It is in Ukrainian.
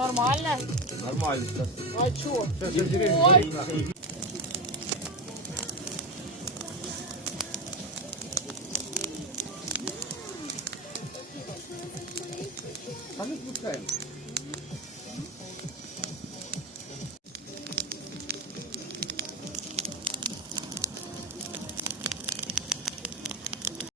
Нормально? Нормально сейчас. А чё? Ой! А мы спускаем.